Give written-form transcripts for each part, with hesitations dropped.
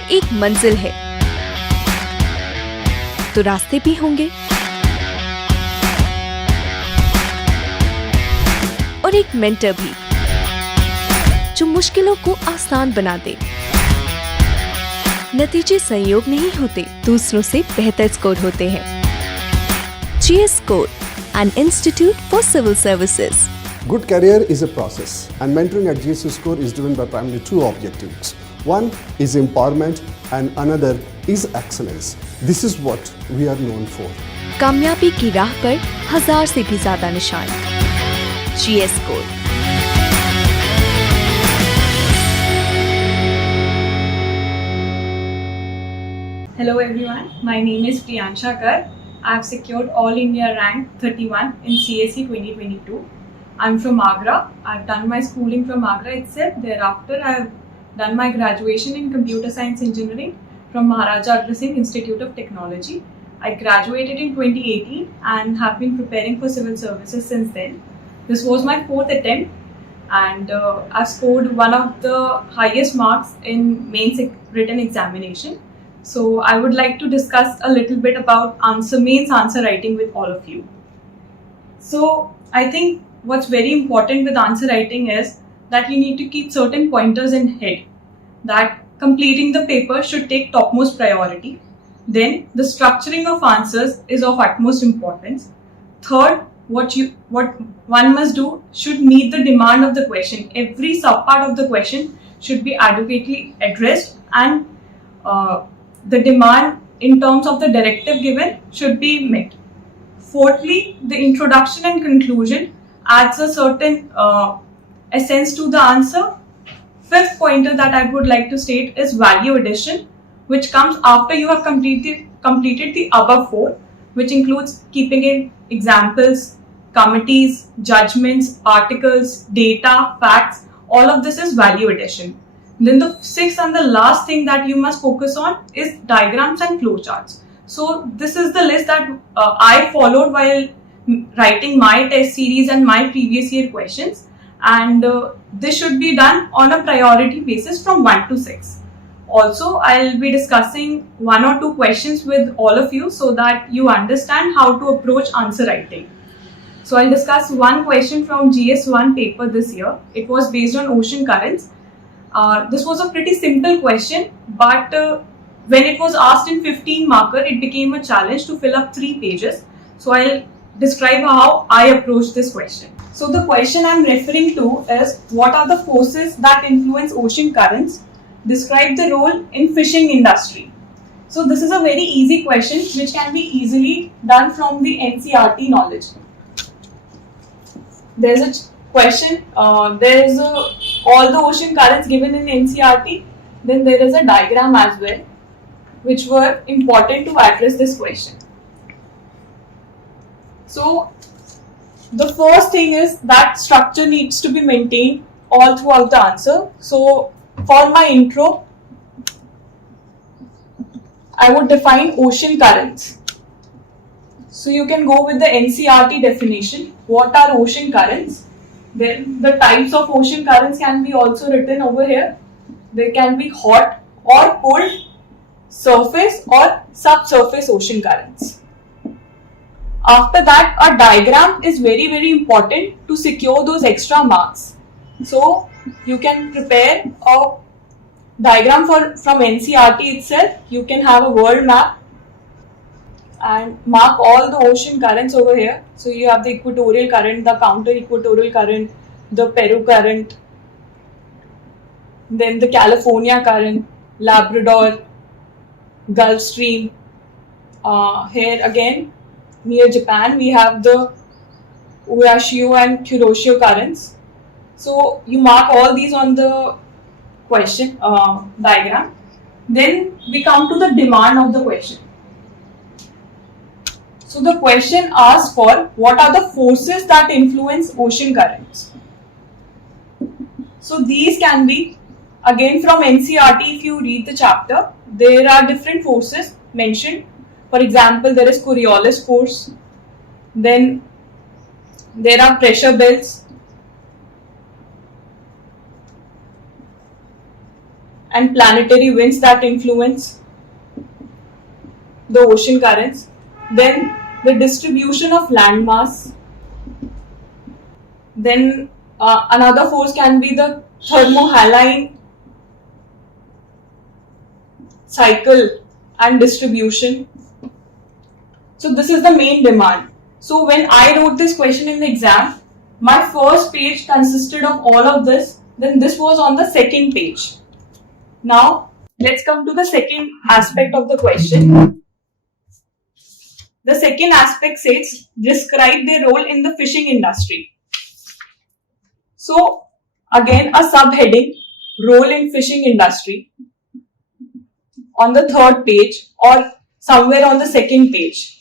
एक मंजिल है तो रास्ते भी होंगे, और एक मेंटर भी जो मुश्किलों को आसान बना दे। नतीजे संयोग नहीं होते, दूसरों से बेहतर स्कोर होते हैं। GS Score, an institute for civil services. Good career is a process, and mentoring at GS Score is driven by primarily two objectives. One is empowerment and another is excellence. This is what we are known for. कामयाबी की राह पर 1000 से भी ज्यादा निशान। GS Score. Hello everyone, my name is Priyansha Garg. I have secured All India rank 31 in CSE 2022. I'm from Agra. I've done my schooling from Agra itself. Thereafter, I have done my graduation in Computer Science Engineering from Maharaja Agra Singh Institute of Technology. I graduated in 2018 and have been preparing for civil services since then. This was my 4th attempt, and I've scored one of the highest marks in mains written examination. So I would like to discuss a little bit about mains answer writing with all of you. So I think what's very important with answer writing is that you need to keep certain pointers in head. That completing the paper should take topmost priority. Then the structuring of answers is of utmost importance. Third, what one must do should meet the demand of the question. Every subpart of the question should be adequately addressed, and the demand in terms of the directive given should be met. Fourthly, the introduction and conclusion adds a certain essence to the answer. Fifth pointer that I would like to state is value addition, which comes after you have completed the above four, which includes keeping in examples, committees, judgments, articles, data, facts. All of this is value addition. Then the sixth and the last thing that you must focus on is diagrams and flowcharts. So this is the list that I followed while writing my test series and my previous year questions, and this should be done on a priority basis from 1 to 6. Also, I'll be discussing 1 or 2 questions with all of you so that you understand how to approach answer writing. So I'll discuss one question from GS1 paper this year. It was based on ocean currents. This was a pretty simple question, but when it was asked in 15 marker, it became a challenge to fill up 3 pages. So I'll describe how I approached this question. So the question I'm referring to is, what are the forces that influence ocean currents? Describe the role in fishing industry. So this is a very easy question which can be easily done from the NCERT knowledge. There's a question, there is all the ocean currents given in NCERT. Then there is a diagram as well, which were important to address this question. So the first thing is that structure needs to be maintained all throughout the answer. So for my intro, I would define ocean currents. So you can go with the NCERT definition. What are ocean currents? Then the types of ocean currents can be also written over here. They can be hot or cold, surface or subsurface ocean currents. After that, a diagram is very important to secure those extra marks. So you can prepare a diagram from NCERT itself. You can have a world map and mark all the ocean currents over here. So you have the equatorial current, the counter equatorial current, the Peru current, then the California current, Labrador, Gulf Stream. Here again, near Japan, we have the Uashio and Kuroshio currents. So you mark all these on the question diagram. Then we come to the demand of the question. So the question asks for what are the forces that influence ocean currents. So these can be again from NCERT. If you read the chapter, there are different forces mentioned. For example, there is Coriolis force. Then there are pressure belts. and planetary winds that influence the ocean currents. Then the distribution of landmass. Then another force can be the thermohaline cycle and distribution. So this is the main demand. So when I wrote this question in the exam, my first page consisted of all of this. Then this was on the second page. Now let's come to the second aspect of the question. The second aspect says describe their role in the fishing industry. So again a subheading, role in fishing industry, on the third page or somewhere on the second page.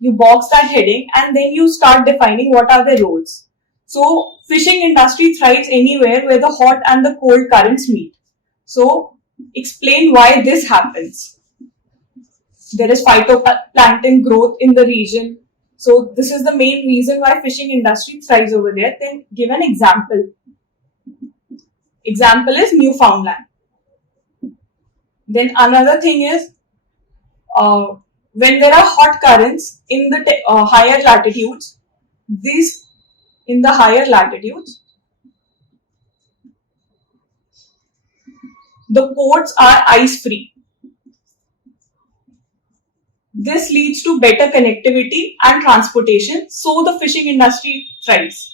You box that heading and then you start defining what are the roles. So fishing industry thrives anywhere where the hot and the cold currents meet. So explain why this happens. There is phytoplankton growth in the region. So this is the main reason why fishing industry thrives over there. Then give an example. Example is Newfoundland. Then another thing is when there are hot currents in the higher latitudes, the ports are ice free. This leads to better connectivity and transportation, so the fishing industry thrives.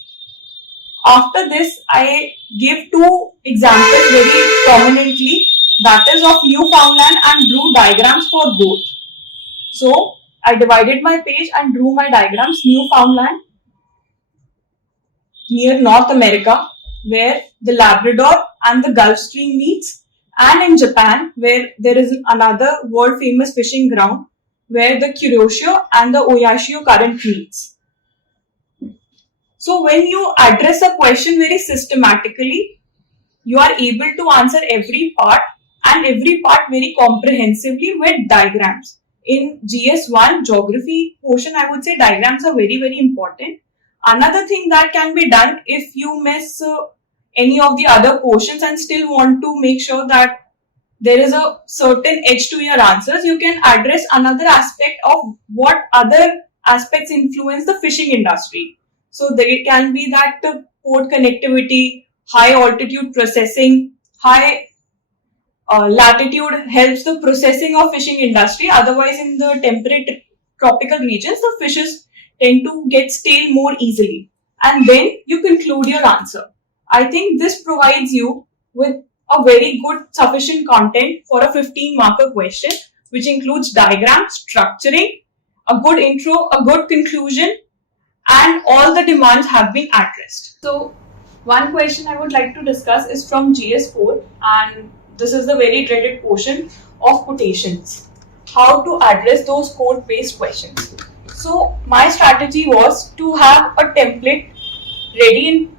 After this, I give two examples very prominently, that is of Newfoundland, and drew diagrams for both. So I divided my page and drew my diagrams. Newfoundland near North America, where the Labrador and the Gulf Stream meets, and in Japan, where there is another world famous fishing ground, where the Kuroshio and the Oyashio current meets. So when you address a question very systematically, you are able to answer every part and every part very comprehensively with diagrams. In GS1 geography portion, I would say diagrams are very, very important. Another thing that can be done if you miss any of the other portions and still want to make sure that there is a certain edge to your answers, you can address another aspect of what other aspects influence the fishing industry. So there can be that port connectivity, high altitude processing, high latitude helps the processing of fishing industry. Otherwise, in the temperate tropical regions, the fishes tend to get stale more easily. And then you conclude your answer. I think this provides you with a very good sufficient content for a 15-marker question, which includes diagram, structuring, a good intro, a good conclusion, and all the demands have been addressed. So one question I would like to discuss is from GS4, and this is the very dreaded portion of quotations. How to address those quote-based questions. So my strategy was to have a template ready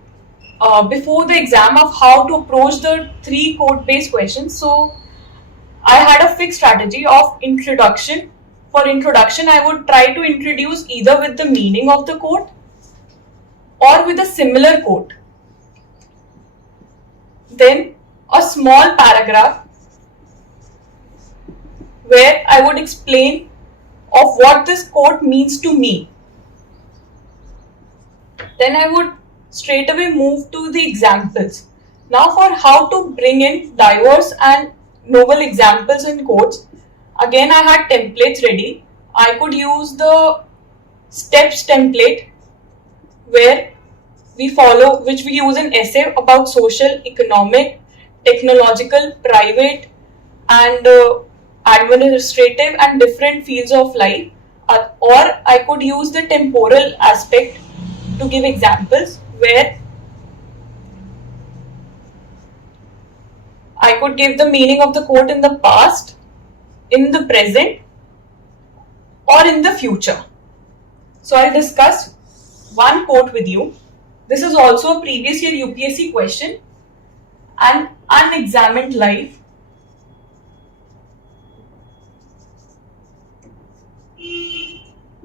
before the exam of how to approach the 3 quote-based questions. So I had a fixed strategy of introduction. For introduction, I would try to introduce either with the meaning of the quote or with a similar quote. Then a small paragraph where I would explain of what this quote means to me. Then I would straight away move to the examples. Now for how to bring in diverse and novel examples in quotes, again I had templates ready. I could use the steps template where we follow, which we use in essay about social, economic, technological, private and administrative and different fields of life. Or I could use the temporal aspect to give examples where I could give the meaning of the quote in the past, in the present, or in the future. So I'll discuss one quote with you. This is also a previous year UPSC question. An unexamined life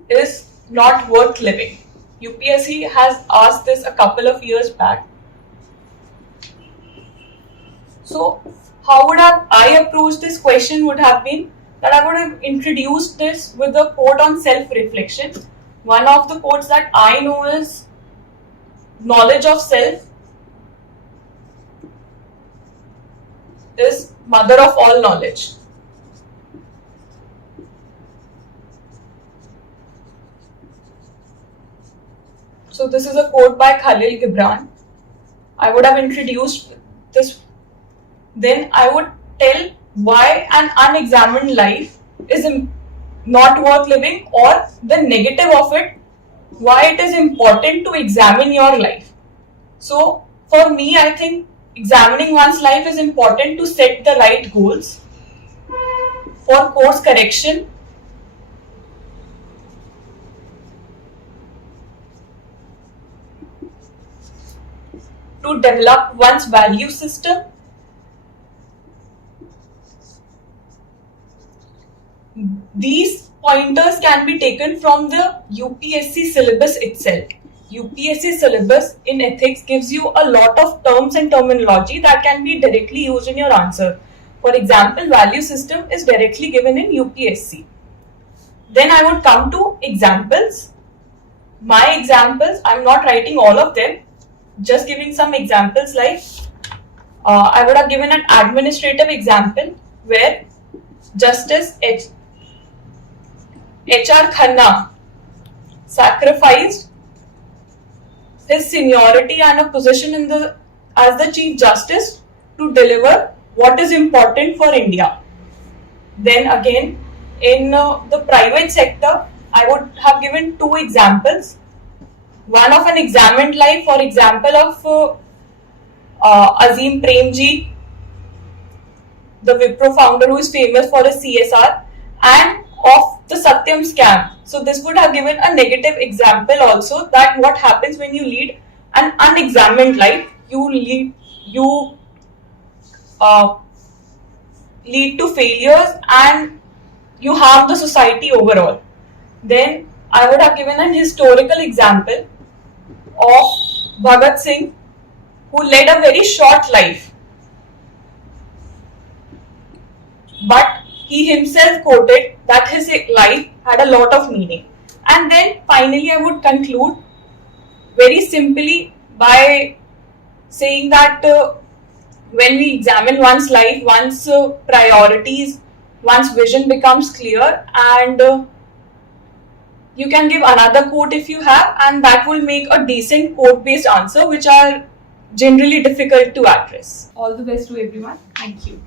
is not worth living. UPSC has asked this a couple of years back. So how would have I approached this question would have been that I would have introduced this with a quote on self-reflection. One of the quotes that I know is knowledge of self is mother of all knowledge. So this is a quote by Khalil Gibran. I would have introduced this. Then I would tell why an unexamined life is not worth living, or the negative of it, why it is important to examine your life. So for me, I think examining one's life is important to set the right goals for course correction, to develop one's value system, these pointers can be taken from the UPSC syllabus itself. UPSC syllabus in ethics gives you a lot of terms and terminology that can be directly used in your answer. For example, value system is directly given in UPSC. Then I would come to examples. My examples, I'm not writing all of them, just giving some examples like I would have given an administrative example where Justice H.R. Khanna sacrificed his seniority and a position as the Chief Justice to deliver what is important for India. Then again, in the private sector, I would have given two examples. One of an examined life, for example, of Azim Premji, the Wipro founder who is famous for his CSR, and of the Satyam scam. So this would have given a negative example also, that what happens when you lead an unexamined life, you lead to failures and you harm the society overall. Then I would have given an historical example of Bhagat Singh, who led a very short life, but he himself quoted that his life had a lot of meaning. And then finally I would conclude very simply by saying that when we examine one's life, one's priorities, one's vision becomes clear, and you can give another quote if you have, and that will make a decent quote-based answer, which are generally difficult to address. All the best to everyone. Thank you.